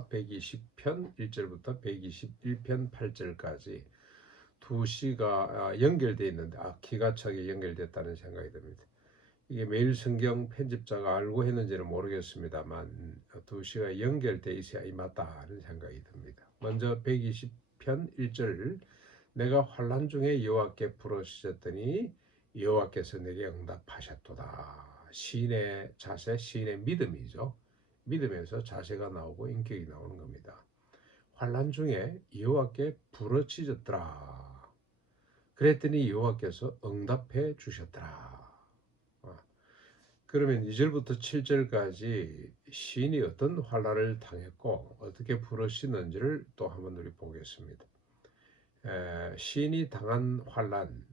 120편 1절부터 121편 8절까지 두 시가 연결되어 있는데 기가 차게 연결됐다는 생각이 듭니다. 이게 매일 성경 편집자가 알고 했는지는 모르겠습니다만 두 시가 연결되어 있어야 이 맞다는 생각이 듭니다. 먼저 120편 1절 내가 환난 중에 여호와께 부르짖었더니 여호와께서 내게 응답하셨도다. 시인의 자세, 시인의 믿음이죠. 믿음에서 자세가 나오고 인격이 나오는 겁니다. 환난 중에 여호와께 부르짖었더라. 그랬더니 여호와께서 응답해 주셨더라. 그러면 2절부터 7절까지 시인이 어떤 환난을 당했고 어떻게 부르짖는지를 또 한번 우리 보겠습니다. 시인이 당한 환난,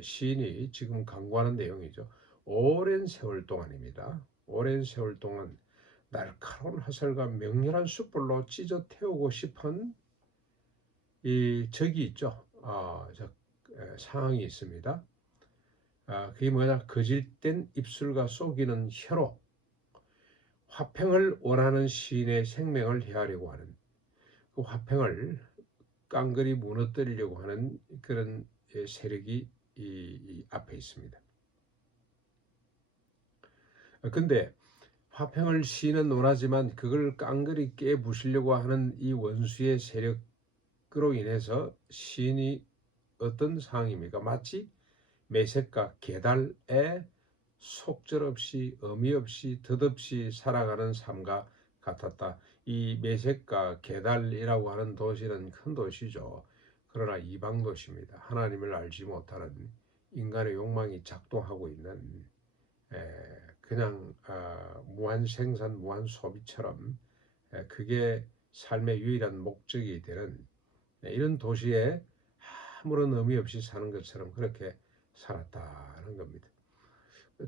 시인이 지금 강구하는 내용이죠. 오랜 세월 동안입니다. 오랜 세월 동안 날카로운 화살과 맹렬한 숯불로 찢어 태우고 싶은 이 적이 있죠. 상황이 있습니다. 그게 뭐냐? 거질된 입술과 쏘기는 혀로 화평을 원하는 시인의 생명을 헤아려고 하는 그 화평을 깡그리 무너뜨리려고 하는 그런 세력이 이 앞에 있습니다. 근데 화평을 시인은 원하지만 그걸 깡그리 깨부시려고 하는 이 원수의 세력으로 인해서 시인이 어떤 상황입니까? 마치 메색과 게달에 속절없이 의미 없이 덧없이 살아가는 삶과 같았다. 이 메색과 게달이라고 하는 도시는 큰 도시죠. 그러나 이방 도시입니다. 하나님을 알지 못하는 인간의 욕망이 작동하고 있는 그냥 무한 생산, 무한 소비처럼 그게 삶의 유일한 목적이 되는 이런 도시에 아무런 의미 없이 사는 것처럼 그렇게 살았다는 겁니다.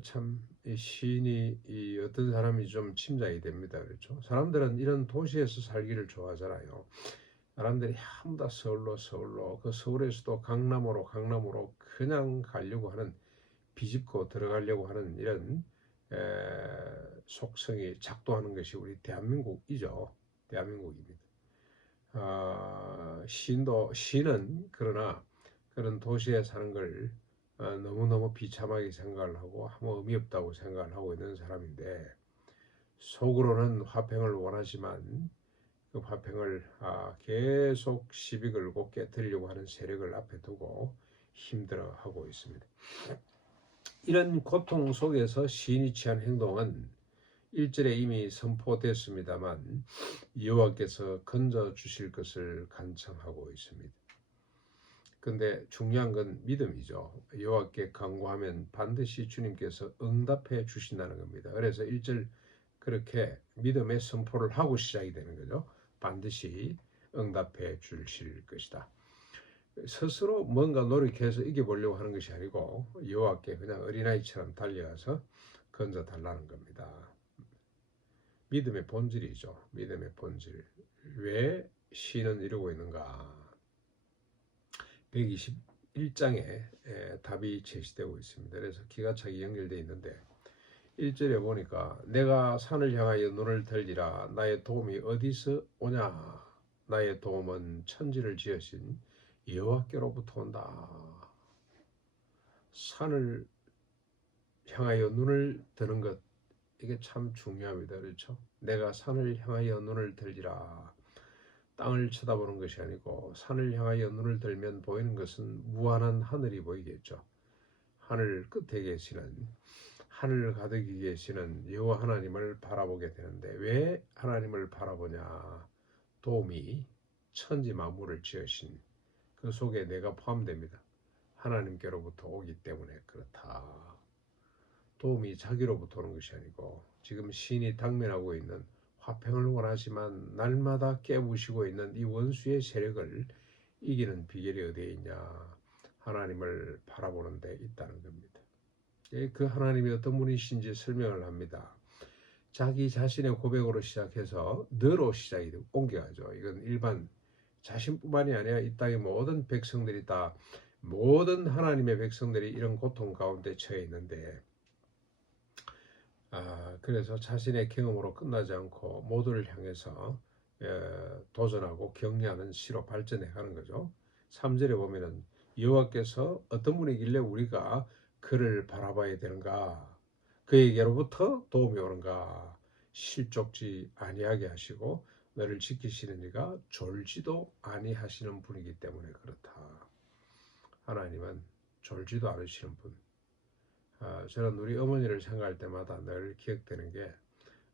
참 시인이 어떤 사람이 좀 침략이 됩니다. 그렇죠? 사람들은 이런 도시에서 살기를 좋아하잖아요. 사람들이 전부 다 서울로 그 서울에서도 강남으로 그냥 가려고 하는 비집고 들어가려고 하는 이런 속성이 작동하는 것이 우리 대한민국이죠. 대한민국입니다. 시인은 그러나 그런 도시에 사는 걸 너무너무 비참하게 생각을 하고 아무 의미 없다고 생각을 하고 있는 사람인데 속으로는 화평을 원하지만 그 화평을 계속 시비 걸고 깨뜨리려고 하는 세력을 앞에 두고 힘들어하고 있습니다. 이런 고통 속에서 시인이 취한 행동은 1절에 이미 선포됐습니다만 여호와께서 건져 주실 것을 간청하고 있습니다. 근데 중요한 건 믿음이죠. 여호와께 간구하면 반드시 주님께서 응답해 주신다는 겁니다. 그래서 1절 그렇게 믿음의 선포를 하고 시작이 되는 거죠. 반드시 응답해 주실 것이다. 스스로 뭔가 노력해서 이겨보려고 하는 것이 아니고 여호와께 그냥 어린아이처럼 달려가서 건져달라는 겁니다. 믿음의 본질이죠. 믿음의 본질. 왜 시는 이루고 있는가? 121장에 답이 제시되고 있습니다. 그래서 기가 차게 연결되어 있는데 1절에 보니까 내가 산을 향하여 눈을 들리라 나의 도움이 어디서 오냐 나의 도움은 천지를 지으신 여호와께로부터 온다. 산을 향하여 눈을 드는 것 이게 참 중요합니다. 그렇죠? 내가 산을 향하여 눈을 들리라. 땅을 쳐다보는 것이 아니고 산을 향하여 눈을 들면 보이는 것은 무한한 하늘이 보이겠죠. 하늘 끝에 계시는 하늘 가득히 계시는 여호와 하나님을 바라보게 되는데 왜 하나님을 바라보냐? 도움이 천지 만물을 지으신 그 속에 내가 포함됩니다. 하나님께로부터 오기 때문에 그렇다. 도움이 자기로부터 오는 것이 아니고 지금 시인이 당면하고 있는 화평을 원하지만 날마다 깨부시고 있는 이 원수의 세력을 이기는 비결이 어디에 있냐? 하나님을 바라보는 데 있다는 겁니다. 그 하나님이 어떤 분이신지 설명을 합니다. 자기 자신의 고백으로 시작해서 너로 시작이 되고 옮겨가죠. 이건 일반 자신뿐만이 아니라 이 땅의 모든 백성들이 다 모든 하나님의 백성들이 이런 고통 가운데 처해 있는데 그래서 자신의 경험으로 끝나지 않고 모두를 향해서 도전하고 격려하는 시로 발전해 가는 거죠. 3절에 보면은 여호와께서 어떤 분이길래 우리가 그를 바라봐야 되는가? 그에게로부터 도움이 오는가? 실족지 아니하게 하시고 너를 지키시는 이가 졸지도 아니하시는 분이기 때문에 그렇다. 하나님은 졸지도 않으시는 분. 저는 우리 어머니를 생각할 때마다 늘 기억되는 게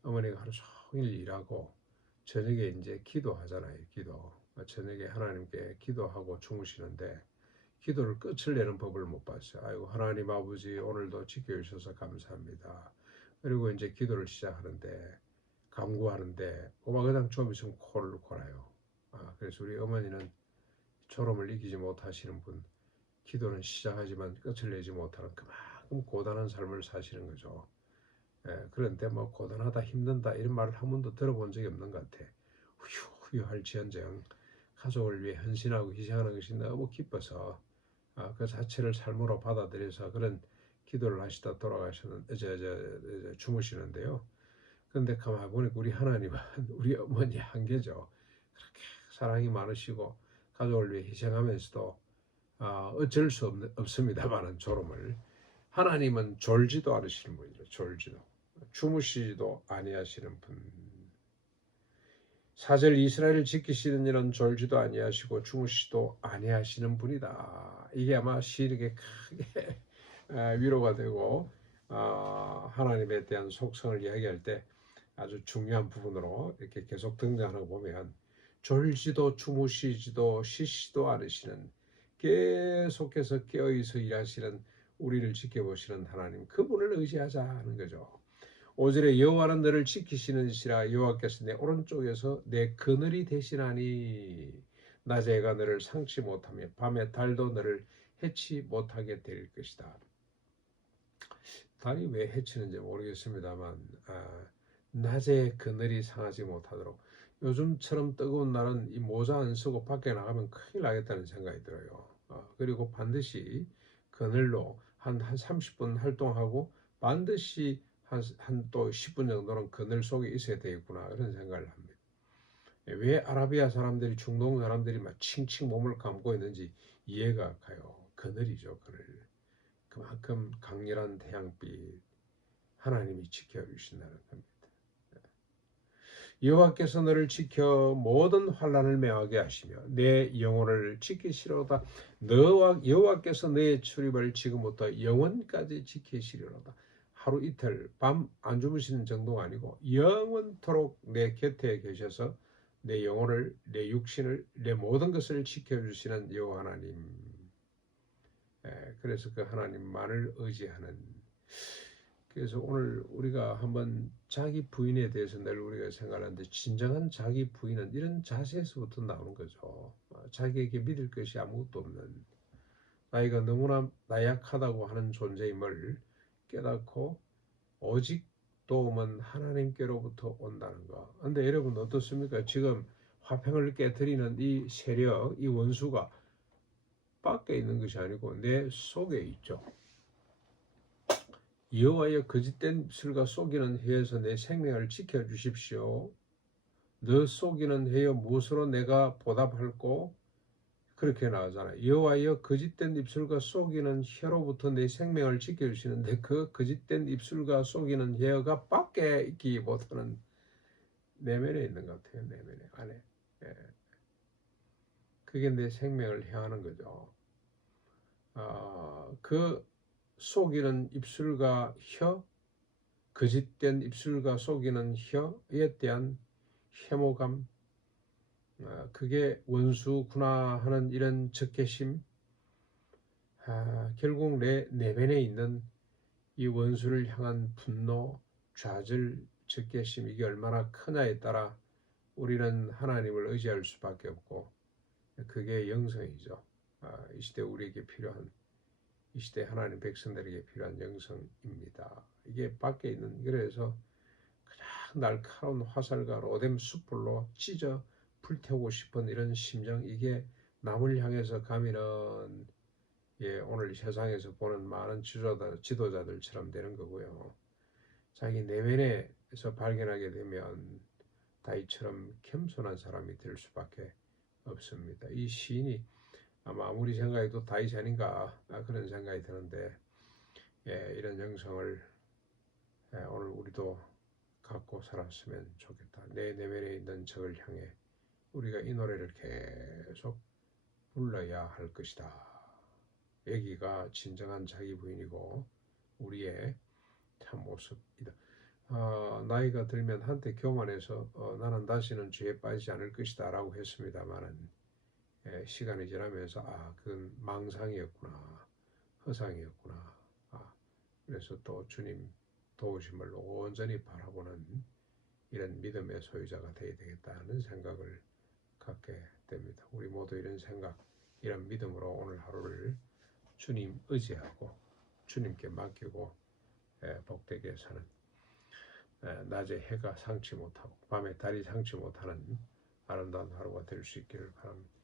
어머니가 하루 종일 일하고 저녁에 이제 기도하잖아요. 기도. 저녁에 하나님께 기도하고 주무시는데 기도를 끝을 내는 법을 못 봤어요. 아이고 하나님 아버지 오늘도 지켜주셔서 감사합니다. 그리고 이제 기도를 시작하는데 간구하는데 그냥 좀 있으면 코를 골아요. 그래서 우리 어머니는 졸음을 이기지 못하시는 분, 기도는 시작하지만 끝을 내지 못하는 그만큼 고단한 삶을 사시는 거죠. 그런데 뭐 고단하다 힘든다 이런 말을 한 번도 들어본 적이 없는 것 같아. 후유할지언정 가족을 위해 헌신하고 희생하는 것이 너무 기뻐서 그 자체를 삶으로 받아들여서 그런 기도를 하시다 주무시는데요. 그런데 가만히 보니까 우리 하나님은 우리 어머니 한계죠. 그렇게 사랑이 많으시고 가족을 위해 희생하면서도 어쩔 수 없습니다만은 졸음을 하나님은 졸지도 않으시는 분이죠. 졸지도 주무시지도 아니하시는 분. 4절 이스라엘을 지키시는 이는 졸지도 아니하시고 주무시지도 아니하시는 분이다. 이게 아마 시인에게 크게 위로가 되고 하나님에 대한 속성을 이야기할 때 아주 중요한 부분으로 이렇게 계속 등장하는 거 보면 졸지도 주무시지도 쉬지도 않으시는 계속해서 깨어있어 일하시는 우리를 지켜보시는 하나님 그분을 의지하자는 거죠. 5절에 여호와는 너를 지키시는시라 여호와께서 내 오른쪽에서 내 그늘이 되시나니 낮에 해가 너를 상치 못하며 밤에 달도 너를 해치 못하게 될 것이다. 달이 왜 해치는지 모르겠습니다만 낮에 그늘이 상하지 못하도록 요즘처럼 뜨거운 날은 이 모자 안 쓰고 밖에 나가면 큰일 나겠다는 생각이 들어요. 그리고 반드시 그늘로 한 30분 활동하고 반드시 한 또 10분 정도는 그늘 속에 있어야 되겠구나 그런 생각을 합니다. 왜 아라비아 사람들이 중동 사람들이 막 칭칭 몸을 감고 있는지 이해가 가요. 그늘이죠. 그늘. 그만큼 강렬한 태양빛 하나님이 지켜주신다는 겁니다. 여호와께서 너를 지켜 모든 환난을 명하게 하시며 내 영혼을 지키시로다. 너와 여호와께서 너의 출입을 지금부터 영원까지 지키시리로다. 하루 이틀 밤 안 주무시는 정도가 아니고 영원토록 내 곁에 계셔서 내 영혼을 내 육신을 내 모든 것을 지켜주시는 여호와 하나님. 그래서 그 하나님만을 의지하는. 그래서 오늘 우리가 한번 자기 부인에 대해서 늘 우리가 생각하는데 진정한 자기 부인은 이런 자세에서부터 나오는 거죠. 자기에게 믿을 것이 아무것도 없는 나이가 너무나 나약하다고 하는 존재임을 깨닫고 오직 도움은 하나님께로부터 온다는 거. 근데 여러분 어떻습니까? 지금 화평을 깨뜨리는 이 세력, 이 원수가 밖에 있는 것이 아니고 내 속에 있죠. 여호와여 거짓된 입술과 속이는 해에서 내 생명을 지켜주십시오. 너 속이는 해여 무엇으로 내가 보답할꼬? 그렇게 나오잖아요. 여호와여 거짓된 입술과 속이는 혀로부터 내 생명을 지켜주시는데 그 거짓된 입술과 속이는 혀가 밖에 있기 못하는 내면에 있는 것 같아요. 내면에 안에. 그게 내 생명을 향하는 거죠. 그 속이는 입술과 혀, 거짓된 입술과 속이는 혀에 대한 혐오감, 그게 원수구나 하는 이런 적개심, 결국 내 내면에 있는 이 원수를 향한 분노, 좌절, 적개심 이게 얼마나 크냐에 따라 우리는 하나님을 의지할 수밖에 없고 그게 영성이죠. 이 시대 우리에게 필요한 이 시대 하나님 백성들에게 필요한 영성입니다. 이게 밖에 있는 그래서 그냥 날카로운 화살과 로뎀 숯불로 찢어 불태우고 싶은 이런 심정 이게 남을 향해서 가면은 오늘 세상에서 보는 많은 지도자들처럼 되는 거고요. 자기 내면에서 발견하게 되면 다윗처럼 겸손한 사람이 될 수밖에 없습니다. 이 시인이 아마 아무리 생각해도 다윗이 아닌가 그런 생각이 드는데 이런 영성을 오늘 우리도 갖고 살았으면 좋겠다. 내 내면에 있는 적을 향해 우리가 이 노래를 계속 불러야 할 것이다. 여기가 진정한 자기 부인이고 우리의 참 모습이다. 나이가 들면 한때 교만해서 나는 다시는 죄에 빠지지 않을 것이다 라고 했습니다만은 시간이 지나면서 그건 망상이었구나, 허상이었구나. 그래서 또 주님 도우심을 온전히 바라보는 이런 믿음의 소유자가 되어야 되겠다는 생각을 갖게 됩니다. 우리 모두 이런 생각, 이런 믿음으로 오늘 하루를 주님 의지하고 주님께 맡기고 복되게 사는 낮에 해가 상치 못하고 밤에 달이 상치 못하는 아름다운 하루가 될 수 있기를 바랍니다.